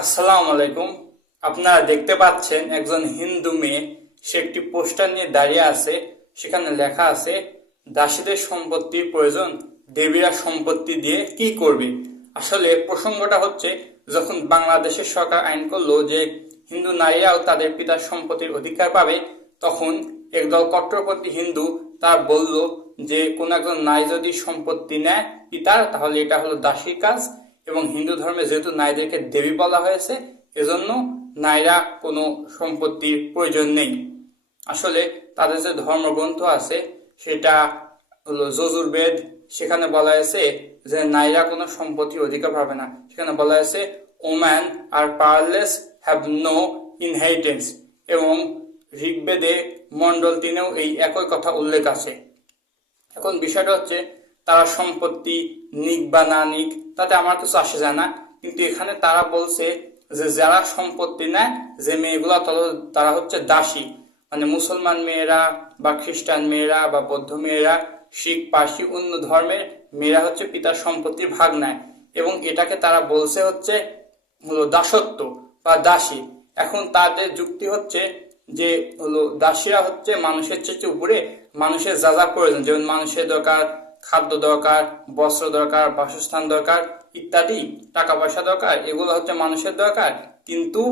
আসসালামু আলাইকুম। আপনারা দেখতে পাচ্ছেন একজন হিন্দু মেয়ে, সে একটি পোস্টার নিয়ে দাঁড়িয়ে আছে। সেখানে লেখা আছে, দাসীদের সম্পত্তির প্রয়োজন, দেবীরা সম্পত্তি দিয়ে কি করবে। আসলে প্রসঙ্গটা হচ্ছে, যখন বাংলাদেশের সরকার আইন করলো যে হিন্দু নারীরাও তাদের পিতার সম্পত্তির অধিকার পাবে, তখন একদল কট্টরপন্থী হিন্দু তার বলল যে কোন একজন নারী যদি সম্পত্তি নেয় পিতার, তাহলে এটা হলো দাসীর কাজ। এবং হিন্দু ধর্মে যেহেতু নারীদেরকে দেবী বলা হয়েছে, এজন্য নারীরা কোনো সম্পত্তির প্রয়োজন নেই। আসলে তাদের যে ধর্মগ্রন্থ আছে সেটা হলো যজুর্বেদ। সেখানে বলা হয়েছে যে নারীরা কোনো সম্পত্তির অধিকার পাবে না। সেখানে বলা হয়েছে woman are powerless, have no inheritance. এবং ঋগ্বেদে মণ্ডল 3-এও এই একই কথা উল্লেখ আছে। এখন বিষয়টা হচ্ছে, তারা সম্পত্তি নিক বা না নিক তাতে আমার কিছু আসে যায় না, কিন্তু এখানে তারা বলছে যে যারা সম্পত্তি নেয়, যে মেয়েগুলা তারা হচ্ছে দাসী। মানে মুসলমান মেয়েরা বা খ্রিস্টান মেয়েরা বা বৌদ্ধ মেয়েরা, শিখ, পার্সি, অন্য ধর্মের মেয়েরা হচ্ছে পিতার সম্পত্তির ভাগ নেয়। এবং এটাকে তারা বলছে হচ্ছে হলো দাসত্ব বা দাসী। এখন তাদের যুক্তি হচ্ছে যে হলো দাসীরা হচ্ছে মানুষের চেয়ে উপরে। মানুষের যা যা প্রয়োজন, যেমন মানুষের দরকার খাদ্য দরকার, বস্ত্র দরকার, বাসস্থান দরকার ইত্যাদি, টাকা পয়সা দরকার, এগুলো হচ্ছে মানুষের দরকার। কিন্তু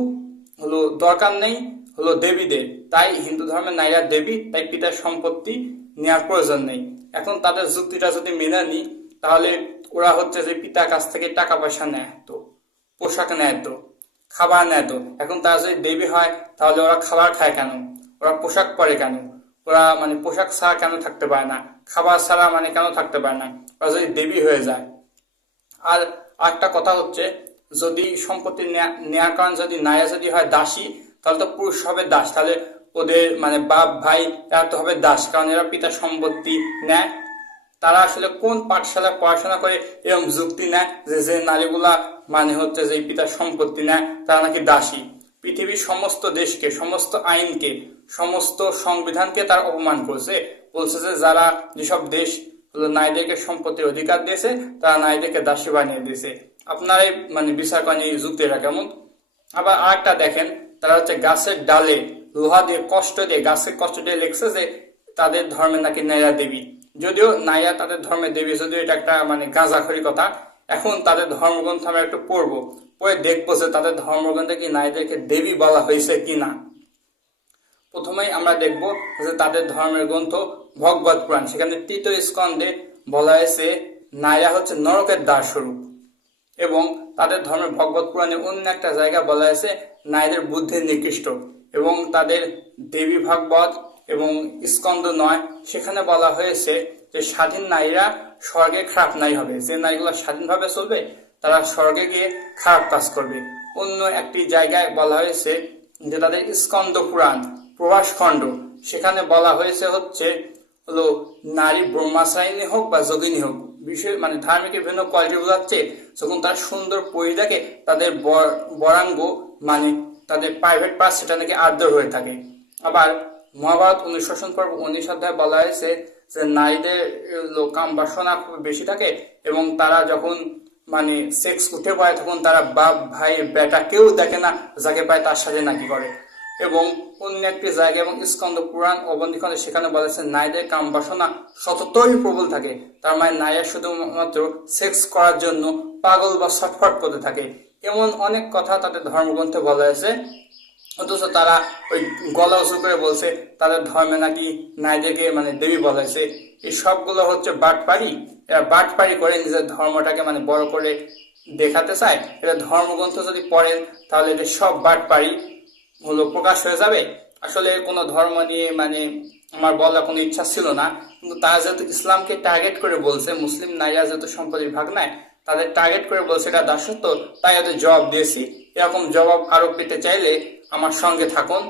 হলো দরকার নেই হলো দেবীদের। তাই হিন্দু ধর্মের নারীরা দেবী, তাই পিতার সম্পত্তি নেওয়ার প্রয়োজন নেই। এখন তাদের যুক্তিটা যদি মেনে নিই, তাহলে ওরা হচ্ছে যে পিতার কাছ থেকে টাকা পয়সা নেয় তো, পোশাক নেয় তো, খাবার নেয় তো। এখন তারা যদি দেবী হয়, তাহলে ওরা খাবার খায় কেন, ওরা পোশাক পরে কেন, ওরা মানে পোশাক ছাড়া কেন থাকতে পারে না, খাবার ছাড়া মানে কেন থাকতে পারে না, ওরা যদি দেবী হয়ে যায়। আর একটা কথা হচ্ছে, যদি সম্পত্তি নেয়ার কারণ যদি নারী যদি হয় দাসী, তাহলে তো পুরুষ হবে দাস। তাহলে ওদের মানে বাপ ভাই এরা তো হবে দাস, কারণ এরা পিতার সম্পত্তি নেয়। তারা আসলে কোন পাঠশালায় পড়াশোনা করে এরকম যুক্তি নেয় যে যে নারীগুলা মানে হচ্ছে যে পিতার সম্পত্তি নেয় তারা নাকি দাসী। পৃথিবীর সমস্ত দেশকে, সমস্ত আইনকে, সমস্ত সংবিধানকে তারা অপমান করছে। বলছে যে যারা যেসব দেশ হলো নারীদেরকে সম্পত্তির অধিকার দিয়েছে, তারা নারীদেরকে দাসী বানিয়ে দিয়েছে। আপনারাই মানে বিচার করেন এই যুক্তিটা কেমন। আবার আরেকটা দেখেন, তারা হচ্ছে গাছের ডালে লোহা দিয়ে কষ্ট দিয়ে, গাছের কষ্ট দিয়ে লিখছে যে তাদের ধর্মে নাকি নারীরা দেবী। যদিও নারীরা তাদের ধর্মের দেবী, যদিও এটা একটা মানে গাঁজাখড়ি কথা। এখন তাদের ধর্মগ্রন্থ আমরা একটু পড়বো, পরে দেখবো যে তাদের ধর্মগ্রন্থে কি নারীদেরকে দেবী বলা হয়েছে কিনা। প্রথমেই আমরা দেখব যে তাদের ধর্মের গ্রন্থ ভগবত পুরাণ, সেখানে 3য় স্কন্ধে বলা হয়েছে নারীরা হচ্ছে নরকের দ্বার স্বরূপ। এবং তাদের ধর্মের ভগবত পুরাণে অন্য একটা জায়গা বলা হয়েছে নারীদের বুদ্ধির নিকৃষ্ট। এবং তাদের দেবী ভাগবত এবং স্কন্দ 9 সেখানে বলা হয়েছে যে স্বাধীন নারীরা স্বর্গে খারাপ নারী হবে। যে নারীগুলো স্বাধীনভাবে চলবে তারা স্বর্গে গিয়ে খারাপ কাজ করবে। অন্য একটি জায়গায় বলা হয়েছে যে তাদের স্কন্দ পুরাণ প্রভাস খণ্ড, সেখানে বলা হয়েছে হচ্ছে হলো নারী ব্রহ্মাচারিণী হোক বা যোগিনী হোক, বিষয় মানে ধার্মিকের বিভিন্ন কোয়ালিটি বোঝাচ্ছে। যখন তারা সুন্দর পরি দেখে, তাদের বরাঙ্গ মানে তাদের প্রাইভেট পার্ট সেটা নাকি আর্দ্র হয়ে থাকে। আবার মহাভারত অনুশাসন পর্ব 19 অধ্যায়ে বলা হয়েছে যে নারীদের কাম বাসনা খুব বেশি থাকে, এবং তারা যখন মানে সেক্স উঠে পড়ে তখন তারা বাপ ভাই বেটা কেউ দেখে না, যাকে পায় তার সাথে নাকি করে। এবং অন্য একটি জায়গা এবং স্কন্দ পুরাণ অবন্ধিখণ্ডে সেখানে বলেছে নারীদের কাম বাসনা সততই প্রবল থাকে। তার মানে নারীরা শুধুমাত্র সেক্স করার জন্য পাগল বা ছটফট করতে থাকে। এমন অনেক কথা তাদের ধর্মগ্রন্থে বলা হয়েছে, অথচ তারা ওই গলা উঁচু করে বলছে তাদের ধর্মে নাকি নারীদেরকে মানে দেবী বলা হয়েছে। এই সবগুলো হচ্ছে বাটপাড়ি। এরা বাটপাড়ি করে নিজের ধর্মটাকে মানে বড় করে দেখাতে চায়। এটা ধর্মগ্রন্থ যদি পড়েন তাহলে এটা সব বাটপাড়ি হলো প্রকাশ হয়ে যাবে। আসলে কোনো ধর্ম নিয়ে মানে আমার বলার কোনো ইচ্ছা ছিল না, কিন্তু তারা যেহেতু ইসলামকে টার্গেট করে বলছে, মুসলিম নারীরা যেহেতু সম্পত্তির ভাগ নেয়, তাদের টার্গেট করে বলছে এটা দাসত্ব, তাই ওদের জবাব দিয়েছি। এরকম জবাব আরো পেতে চাইলে আমার সঙ্গে থাকুন।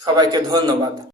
সবাইকে ধন্যবাদ।